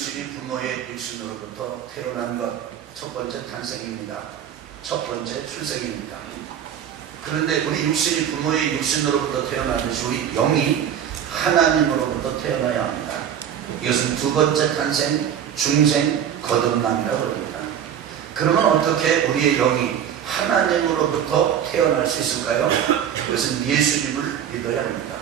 육신이 부모의 육신으로부터 태어난 것, 첫 번째 탄생입니다. 첫 번째 출생입니다. 그런데 우리 육신이 부모의 육신으로부터 태어나듯이 우리 영이 하나님으로부터 태어나야 합니다. 이것은 두 번째 탄생, 중생, 거듭남이라고 합니다. 그러면 어떻게 우리의 영이 하나님으로부터 태어날 수 있을까요? 그것은 예수님을 믿어야 합니다.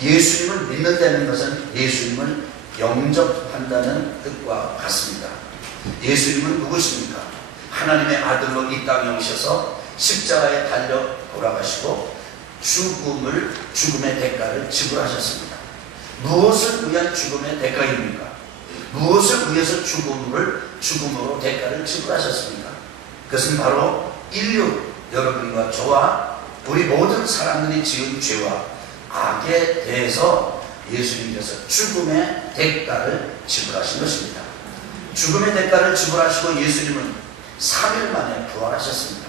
예수님을 믿는다는 것은 예수님을 영접한다는 뜻과 같습니다. 예수님은 누구십니까? 하나님의 아들로 이 땅에 오셔서 십자가에 달려 돌아가시고 죽음의 대가를 지불하셨습니다. 무엇을 위한 죽음의 대가입니까? 무엇을 위해서 죽음으로 대가를 지불하셨습니까? 그것은 바로 인류 여러분과 저와 우리 모든 사람들이 지은 죄와 악에 대해서 예수님께서 죽음의 대가를 지불하신 것입니다. 죽음의 대가를 지불하시고 예수님은 3일 만에 부활하셨습니다.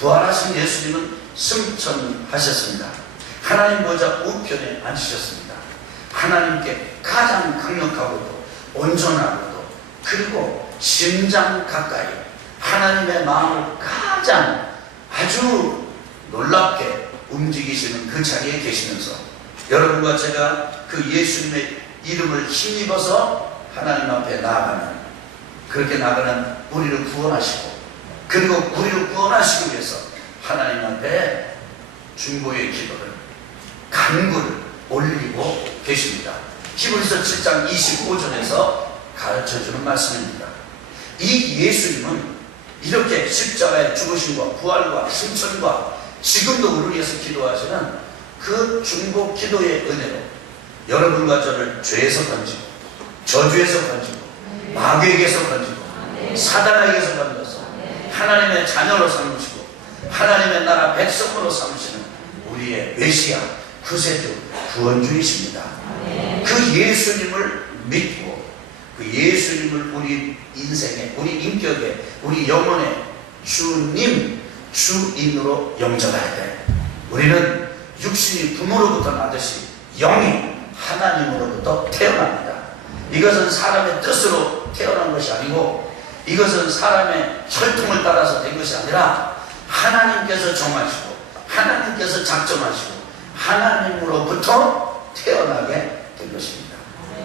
부활하신 예수님은 승천하셨습니다. 하나님 보좌 우편에 앉으셨습니다. 하나님께 가장 강력하고도 온전하고도 그리고 심장 가까이 하나님의 마음을 가장 아주 놀랍게 움직이시는 그 자리에 계시면서 여러분과 제가 그 예수님의 이름을 힘입어서 하나님 앞에 그렇게 나가는 우리를 구원하시고 그리고 우리를 구원하시기 위해서 하나님 앞에 중보의 기도를 간구를 올리고 계십니다. 히브리서 7장 25절에서 가르쳐주는 말씀입니다. 이 예수님은 이렇게 십자가의 죽으심과 부활과 승천과 지금도 우리를 위해서 기도하시는 그 중보 기도의 은혜로 여러분과 저를 죄에서 건지고 저주에서 건지고 마귀에게서 건지고 사단에게서 건져서 하나님의 자녀로 삼으시고 하나님의 나라 백성으로 삼으시는 우리의 메시아 구세주 구원주이십니다. 그 예수님을 믿고 그 예수님을 우리 인생에 우리 인격에 우리 영혼의 주인으로 영접해야 돼. 우리는 육신이 부모로부터 나듯이 영이 하나님으로부터 태어납니다. 이것은 사람의 뜻으로 태어난 것이 아니고 이것은 사람의 혈통을 따라서 된 것이 아니라 하나님께서 정하시고 하나님께서 작정하시고 하나님으로부터 태어나게 된 것입니다.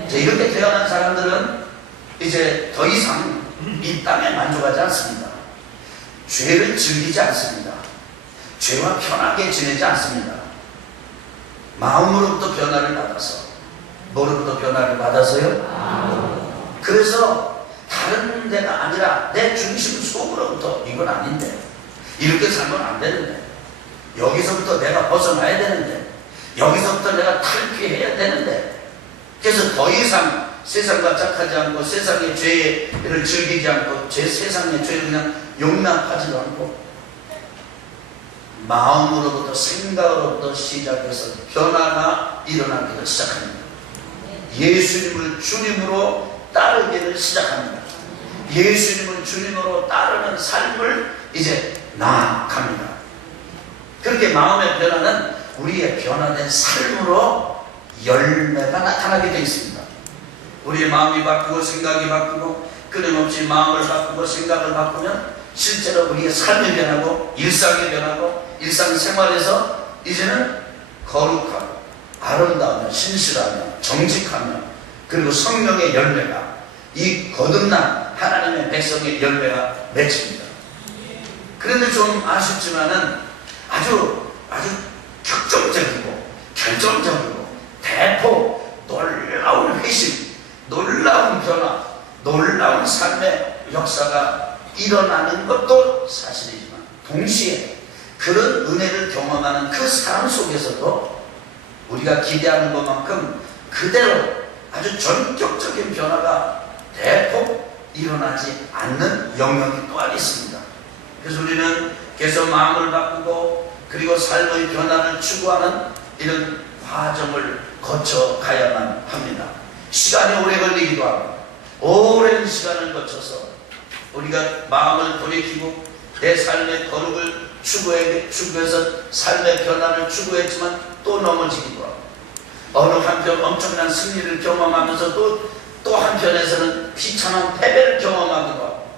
이제 이렇게 태어난 사람들은 이제 더 이상 이 땅에 만족하지 않습니다. 죄를 즐기지 않습니다. 죄와 편하게 지내지 않습니다. 마음으로부터 변화를 받아서 뭐로부터 변화를 받아서요? 그래서 다른 데가 아니라 내 중심 속으로부터 이건 아닌데 이렇게 살면 안 되는데 여기서부터 내가 벗어나야 되는데 여기서부터 내가 탈피해야 되는데 그래서 더 이상 세상과 짝하지 않고 세상의 죄를 즐기지 않고 세상의 죄를 그냥 용납하지도 않고 마음으로부터 생각으로부터 시작해서 변화가 일어나기를 시작합니다. 예수님을 주님으로 따르기를 시작합니다. 예수님을 주님으로 따르는 삶을 이제 나아갑니다. 그렇게 마음의 변화는 우리의 변화된 삶으로 열매가 나타나게 되어 있습니다. 우리의 마음이 바뀌고 생각이 바뀌고 끊임없이 마음을 바꾸고 생각을 바꾸면 실제로 우리의 삶이 변하고 일상이 변하고 일상생활에서 이제는 거룩하고 아름다우며 신실하며 정직하며 그리고 성령의 열매가 이 거듭난 하나님의 백성의 열매가 맺힙니다. 그런데 좀 아쉽지만은 아주 격정적이고 결정적이고 대폭 놀라운 회심, 놀라운 변화, 놀라운 삶의 역사가 일어나는 것도 사실이지만 동시에 그런 은혜를 경험하는 그 삶 속에서도 우리가 기대하는 것만큼 그대로 아주 전격적인 변화가 대폭 일어나지 않는 영역이 또한 있습니다. 그래서 우리는 계속 마음을 바꾸고 그리고 삶의 변화를 추구하는 이런 과정을 거쳐가야만 합니다. 시간이 오래 걸리기도 하고 오랜 시간을 거쳐서 우리가 마음을 돌이키고 내 삶의 거룩을 추구해서 삶의 변화를 추구했지만 또 넘어지기도 하고 어느 한편 엄청난 승리를 경험하면서 또 또 한편에서는 비참한 패배를 경험하기도 하고,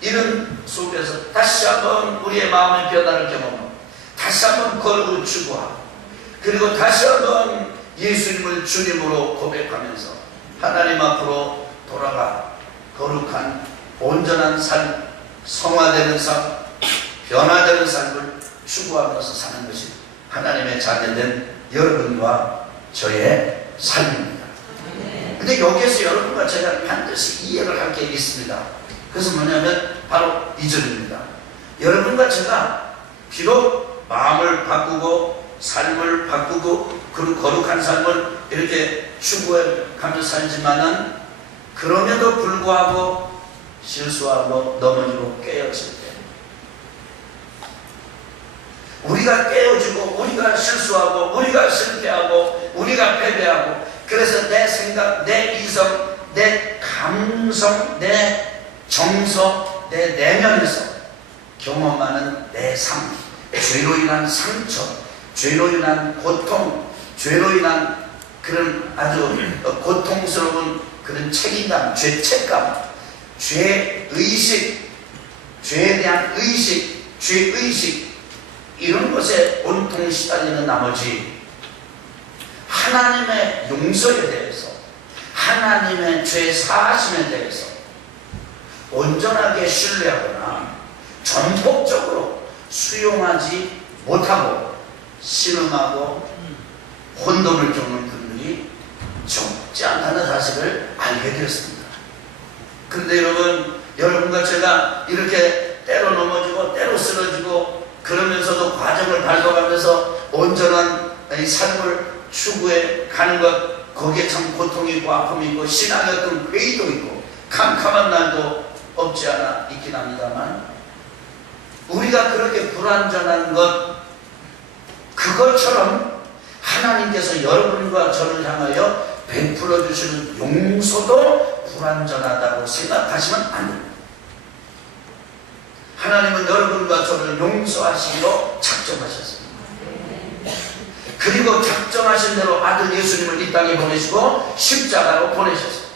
이런 속에서 다시 한번 우리의 마음의 변화를 경험하고, 다시 한번 거룩을 추구하고, 그리고 다시 한번 예수님을 주님으로 고백하면서 하나님 앞으로 돌아가 거룩한 온전한 삶, 성화되는 삶, 변화되는 삶을 추구하면서 사는 것이 하나님의 자녀된 여러분과 저의 삶입니다. 근데 여기에서 여러분과 제가 반드시 이해를 할 게 있습니다. 그것은 뭐냐면 바로 이 점입니다. 여러분과 제가 비록 마음을 바꾸고 삶을 바꾸고 그런 거룩한 삶을 이렇게 추구해 가면서 살지만은, 그럼에도 불구하고 실수하고 넘어지고 깨어질 때, 우리가 깨어지고 우리가 실수하고 우리가 실패하고 우리가 패배하고, 그래서 내 생각, 내 이성, 내 감성, 내 정서, 내 내면에서 경험하는 내 삶, 죄로 인한 상처, 죄로 인한 고통, 죄로 인한 그런 아주 고통스러운 그런 책임감, 죄책감, 죄의식, 죄에 대한 의식, 죄의식, 이런 것에 온통 시달리는 나머지 하나님의 용서에 대해서, 하나님의 죄 사하심에 대해서 온전하게 신뢰하거나 전폭적으로 수용하지 못하고 신음하고 혼돈을 겪는 분들이 적지 않다는 사실을 알게 되었습니다. 그런데 여러분과 제가 이렇게 때로 넘어지고 때로 쓰러지고 그러면서도 과정을 밟아가면서 온전한 이 삶을 추구해 가는 것, 거기에 참 고통이 있고 아픔이 있고 신앙의 어떤 회의도 있고 캄캄한 날도 없지 않아 있긴 합니다만, 우리가 그렇게 불완전한 것, 그것처럼 하나님께서 여러분과 저를 향하여 베풀어 주시는 용서도 불완전하다고 생각하시면 안 됩니다. 하나님은 여러분과 저를 용서하시기로 작정하셨습니다. 그리고 작정하신 대로 아들 예수님을 이 땅에 보내시고 십자가로 보내셨습니다.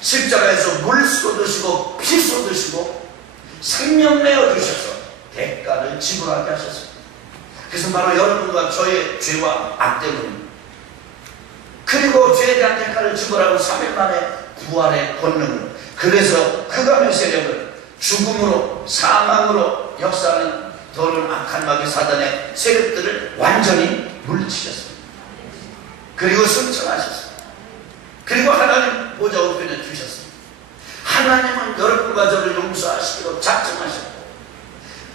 십자가에서 물 쏟으시고 피 쏟으시고 생명 내어 주셔서 대가를 지불하게 하셨습니다. 그래서 바로 여러분과 저의 죄와 악 때문입니다. 그리고 죄에 대한 대가를 지불하고 3일 만에 부활의 권능을, 그래서 흑암의 세력을, 죽음으로 사망으로 역사하는 더러운 악한 마귀 사단의 세력들을 완전히 물리치셨습니다. 그리고 승천하셨습니다. 그리고 하나님 보좌 우편에 주셨습니다. 하나님은 여러분과 저를 용서하시기로 작정하셨고,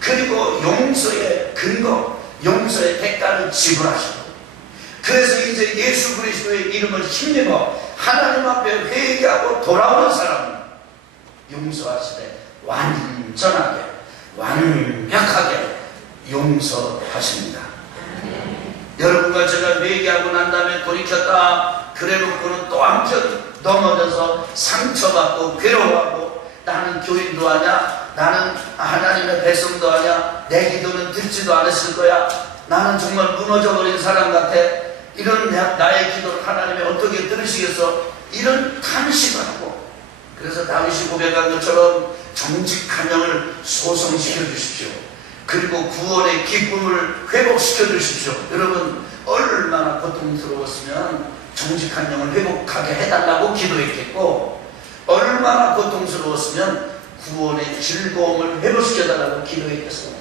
그리고 용서의 근거, 용서의 대가를 지불하시고, 그래서 이제 예수 그리스도의 이름을 힘입어 하나님 앞에 회개하고 돌아오는 사람은 용서하시되 완전하게, 완벽하게 용서하십니다. 여러분과 제가 회개하고 난 다음에 돌이켰다 그래놓고는 또 한편 넘어져서 상처받고 괴로워하고, 나는 교인도 아냐, 나는 하나님의 백성도 아냐, 내 기도는 듣지도 않았을 거야, 나는 정말 무너져버린 사람 같아, 이런 나의 기도를 하나님이 어떻게 들으시겠어, 이런 탄식을 하고, 그래서 다윗이 고백한 것처럼 정직한 영을 소성시켜 주십시오. 그리고 구원의 기쁨을 회복시켜 주십시오. 여러분, 얼마나 고통스러웠으면 정직한 영을 회복하게 해달라고 기도했겠고, 얼마나 고통스러웠으면 구원의 즐거움을 회복시켜달라고 기도했겠습니다.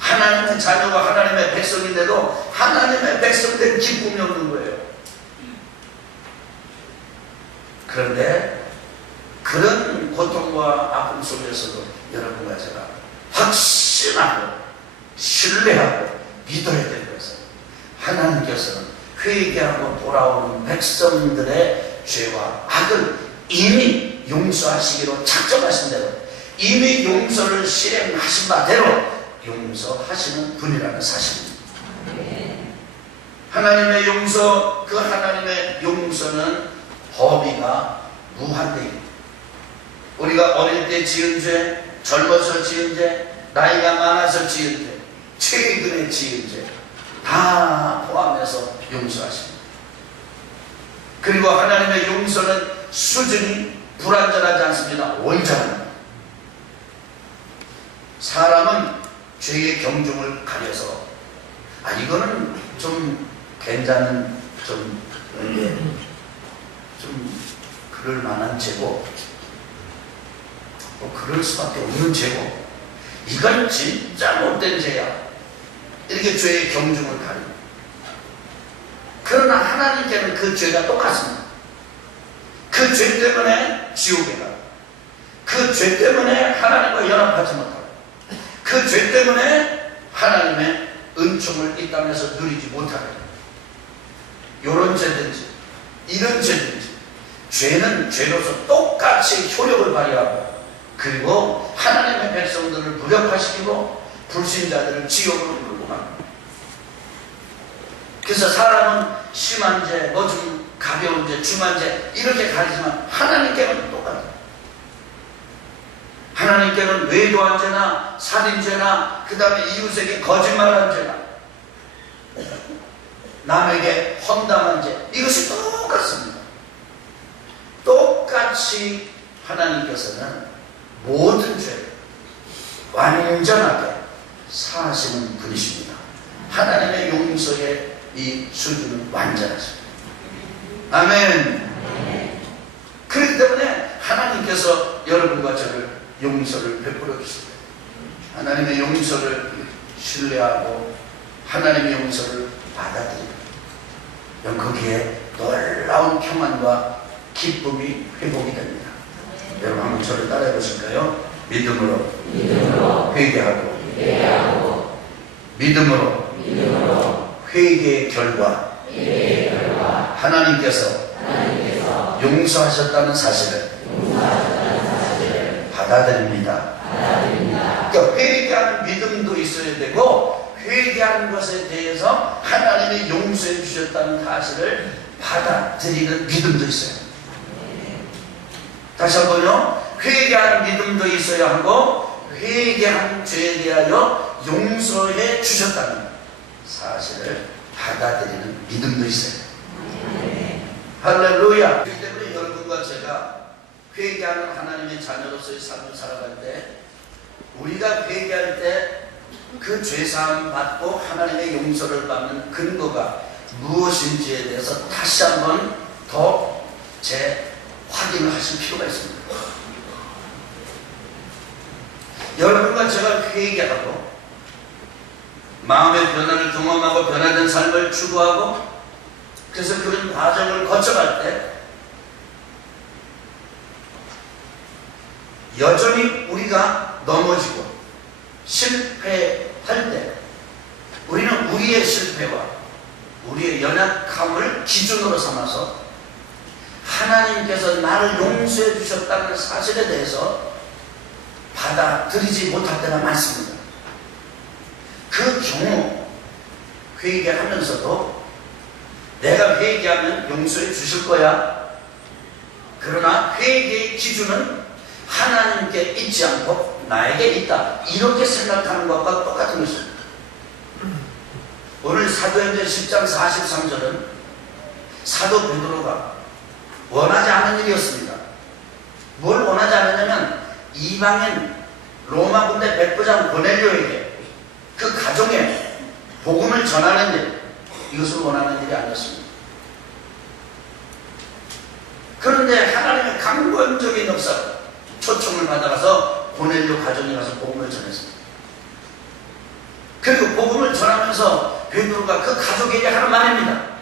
하나님의 자녀가 하나님의 백성인데도 하나님의 백성된 기쁨이 없는 거예요. 그런데 그런 고통과 아픔 속에서도 여러분과 제가 확신하고 신뢰하고 믿어야 될 것은, 하나님께서는 회개하고 돌아오는 백성들의 죄와 악을 이미 용서하시기로 작정하신 대로, 이미 용서를 실행하신 바대로 용서하시는 분이라는 사실입니다. 하나님의 용서, 그 하나님의 용서는 범위가 무한대입니다. 우리가 어릴 때 지은 죄, 젊어서 지은 죄, 나이가 많아서 지은 죄, 최근에 지은 죄 다 포함해서 용서하십니다. 그리고 하나님의 용서는 수준이 불완전하지 않습니다. 온전합니다. 사람은 죄의 경중을 가려서 이거는 좀 괜찮은 좀 그럴 만한 죄고 또 그럴 수밖에 없는 죄고 이건 진짜 못된 죄야 이렇게 죄의 경중을 가립니다. 그러나 하나님께는 그 죄가 똑같습니다. 그 죄 때문에 지옥에 가고 그 죄 때문에 하나님과 연합하지 못하고 그 죄 때문에 하나님의 은총을 이 땅에서 누리지 못하게 이런 죄든지 이런 죄든지 죄는 죄로서 똑같이 효력을 발휘하고 그리고 하나님의 백성들을 무력화시키고 불신자들을 지옥으로 몰고 갑니다. 그래서 사람은 심한 죄, 뭐 좀 가벼운 죄, 중한 죄 이렇게 가리지만 하나님께는 똑같아요. 하나님께는 외도한 죄나 살인죄나 그 다음에 이웃에게 거짓말한 죄나 남에게 험담한 죄 이것이 똑같습니다. 똑같이 하나님께서는 모든 죄를 완전하게 사하시는 분이십니다. 하나님의 용서의 이 수준은 완전하십니다. 아멘. 그렇기 때문에 하나님께서 여러분과 저를 용서를 베풀어 주십니다. 하나님의 용서를 신뢰하고 하나님의 용서를 받아들입니다. 거기에 놀라운 평안과 기쁨이 회복이 됩니다. 여러분 한번 저를 따라해 보실까요? 믿음으로 회개하고 믿음으로 회개의 결과 하나님께서 용서하셨다는 사실을 받아들입니다. 그러니까 회개하는 믿음도 있어야 되고 회개하는 것에 대해서 하나님이 용서해 주셨다는 사실을 받아들이는 믿음도 있어요. 다시 한번요. 회개하는 믿음도 있어야 하고 회개한 죄에 대하여 용서해 주셨다는 사실을 받아들이는 믿음도 있어요. 할렐루야. 그렇기 때문에 여러분과 제가 회개하는 하나님의 자녀로서의 삶을 살아갈 때 우리가 회개할 때 그 죄사함 받고 하나님의 용서를 받는 근거가 무엇인지에 대해서 다시 한번 더 확인을 하실 필요가 있습니다. 여러분과 제가 회개하고 마음의 변화를 경험하고 변화된 삶을 추구하고 그래서 그런 과정을 거쳐갈 때 여전히 우리가 넘어지고 실패할 때 우리는 우리의 실패와 우리의 연약함을 기준으로 삼아서 하나님께서 나를 용서해 주셨다는 사실에 대해서 받아들이지 못할 때가 많습니다. 그 경우 회개하면서도 내가 회개하면 용서해 주실 거야. 그러나 회개의 기준은 하나님께 있지 않고 나에게 있다. 이렇게 생각하는 것과 똑같은 것입니다. 오늘 사도행전 10장 43절은 사도 베드로가 원하지 않은 일이었습니다. 뭘 원하지 않았냐면 이방인 로마 군대 백부장 고넬료에게 그 가정에 복음을 전하는 일, 이것을 원하는 일이 아니었습니다. 그런데 하나님의 강권적인 역사로 초청을 받아가서 고넬료 가정에 가서 복음을 전했습니다. 그리고 복음을 전하면서 베드로가 그 가족에게 하는 말입니다.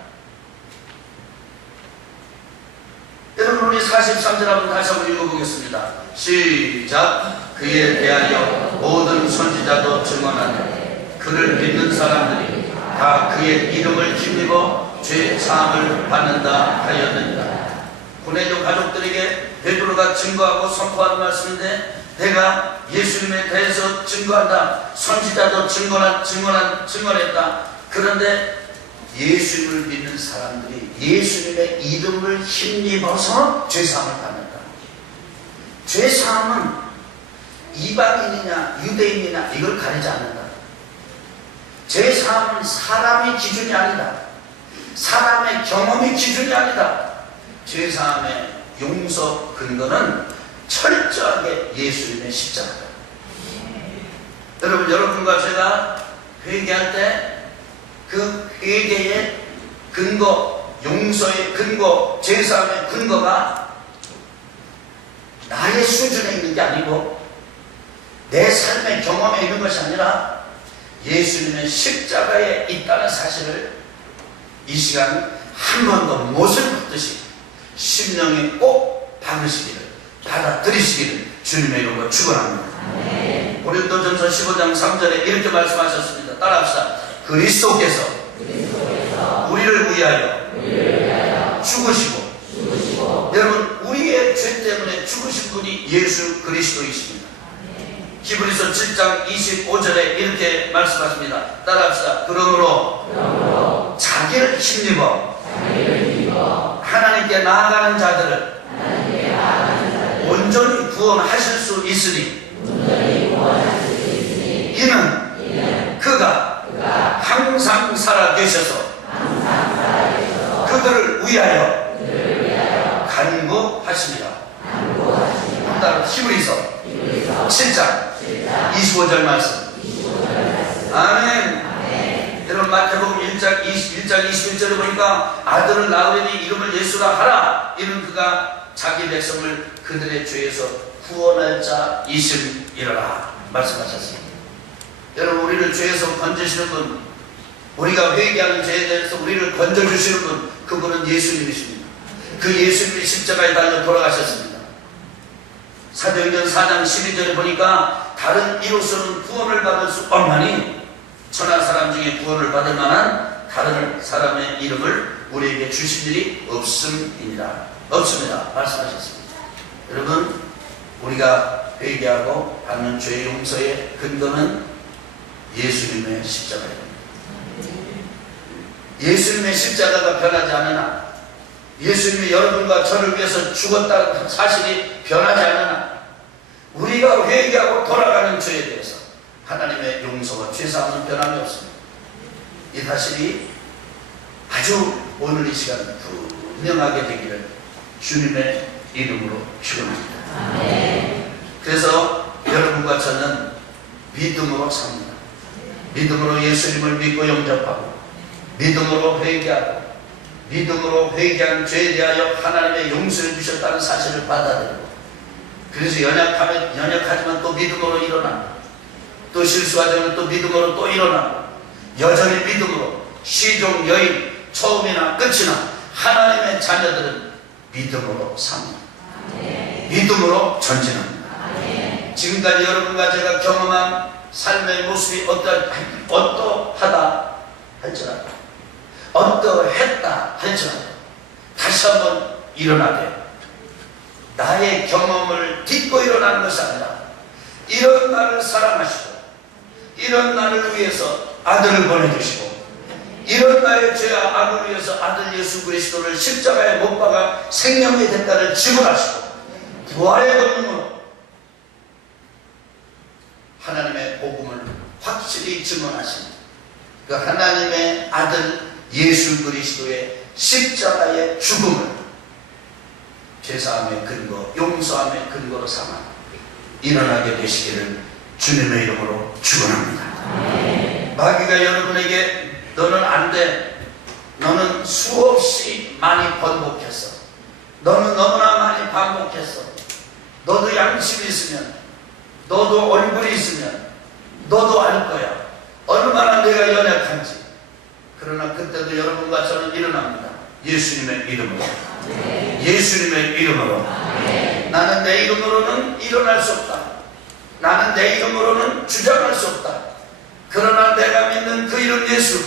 여러분 우리 43절 한번 다시 한번 읽어보겠습니다. 시작. 그에 대하여 모든 선지자도 증언하되 그를 믿는 사람들이 다 그의 이름을 힘입어 죄 사함을 받는다 하였느니라. 고넬료 가족들에게 베드로가 증거하고 선포하는 말씀인데 내가 예수님에 대해서 증거한다. 선지자도 증언했다. 그런데 예수님을 믿는 사람들이 예수님의 이름을 힘입어서 죄사함을 받는다. 죄사함은 이방인이냐 유대인이냐 이걸 가리지 않는다. 죄사함은 사람의 기준이 아니다. 사람의 경험이 기준이 아니다. 죄사함의 용서 근거는 철저하게 예수님의 십자가다. 여러분과 제가 회개할 때 그 회개의 근거, 용서의 근거, 죄사함의 근거가 나의 수준에 있는 게 아니고 내 삶의 경험에 있는 것이 아니라 예수님의 십자가에 있다는 사실을 이 시간 한 번 더 못을 박듯이 심령에 꼭 박으시기를, 받아들이시기를 주님의 이름으로 축원합니다. 고린도전서 15장 3절에 이렇게 말씀하셨습니다. 따라합시다. 그리스도께서 우리를 위하여 죽으시고, 여러분 우리의 죄 때문에 죽으신 분이 예수 그리스도이십니다. 히브리서 7장 25절에 이렇게 말씀하십니다. 따라합시다. 그러므로 자기를 힘입어 하나님께 나아가는 자들을 온전히 구원하실 수 있으니 이는 그가 항상 살아계셔서 그들을 위하여 간구하십니다. 따라 히브리서 7장 25절 말씀. 아멘. 여러분 마태복음 1장 21절에 보니까 아들을 낳으려니 이름을 예수라 하라. 이는 그가 자기 백성을 그들의 죄에서 구원할 자이심이라 말씀하셨습니다. 여러분 우리를 죄에서 건져주시는 분, 우리가 회개하는 죄에 대해서 우리를 건져주시는 분, 그분은 예수님이십니다. 그 예수님이 십자가에 달려 돌아가셨습니다. 사도행전 4장 12절에 보니까 다른 이로서는 구원을 받을 수 없나니 천하 사람 중에 구원을 받을 만한 다른 사람의 이름을 우리에게 주신 일이 없습니다. 말씀하셨습니다. 여러분 우리가 회개하고 받는 죄의 용서의 근거는 예수님의 십자가입니다. 예수님의 십자가가 변하지 않으나, 예수님이 여러분과 저를 위해서 죽었다는 사실이 변하지 않으나, 우리가 회개하고 돌아가는 죄에 대해서 하나님의 용서와 죄사함은 변함이 없습니다. 이 사실이 아주 오늘 이 시간 분명하게 되기를 주님의 이름으로 축원합니다. 그래서 여러분과 저는 믿음으로 삽니다. 믿음으로 예수님을 믿고 영접하고, 믿음으로 회개하고, 믿음으로 회개한 죄에 대하여 하나님의 용서해 주셨다는 사실을 받아들이고, 그래서 연약하지만 또 믿음으로 일어나고, 또 실수하지만 또 믿음으로 또 일어나고, 여전히 믿음으로 시종 여인 처음이나 끝이나 하나님의 자녀들은 믿음으로 삽니다. 믿음으로 전진합니다. 지금까지 여러분과 제가 경험한 삶의 모습이 어떠하다 할지라도, 어떠했다 할지라도 다시 한번 일어나게, 나의 경험을 딛고 일어나는 것이 아니라 이런 나를 사랑하시고 이런 나를 위해서 아들을 보내주시고 이런 나의 죄와 악을 위해서 아들 예수 그리스도를 십자가에 못 박아 생명의 대가를 지불하시고 부활의 권능으로 하나님의 복음을 확실히 증언하신 그 하나님의 아들 예수 그리스도의 십자가의 죽음을 죄사함의 근거, 용서함의 근거로 삼아 일어나게 되시기를 주님의 이름으로 축원합니다. 마귀가 여러분에게 너는 안 돼, 너는 수없이 많이 번복했어, 너는 너무나 많이 반복했어, 너도 양심이 있으면, 너도 얼굴이 있으면 너도 알 거야, 얼마나 내가 연약한지. 그러나 그때도 여러분과 저는 일어납니다. 예수님의 이름으로. 예수님의 이름으로. 나는 내 이름으로는 일어날 수 없다. 나는 내 이름으로는 주장할 수 없다. 그러나 내가 믿는 그 이름 예수,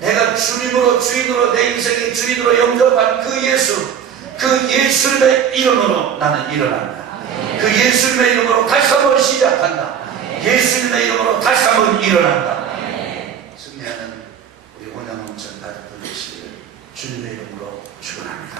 내가 주님으로, 주인으로, 내 인생의 주인으로 영접한 그 예수, 그 예수님의 이름으로 나는 일어난다. 그 예수님의 이름으로 다시 한번 시작한다. 예수님의 이름으로 다시 한번 일어난다. 승리하는 우리 원양원천 가족들 되시기를 주님의 이름으로 축원합니다.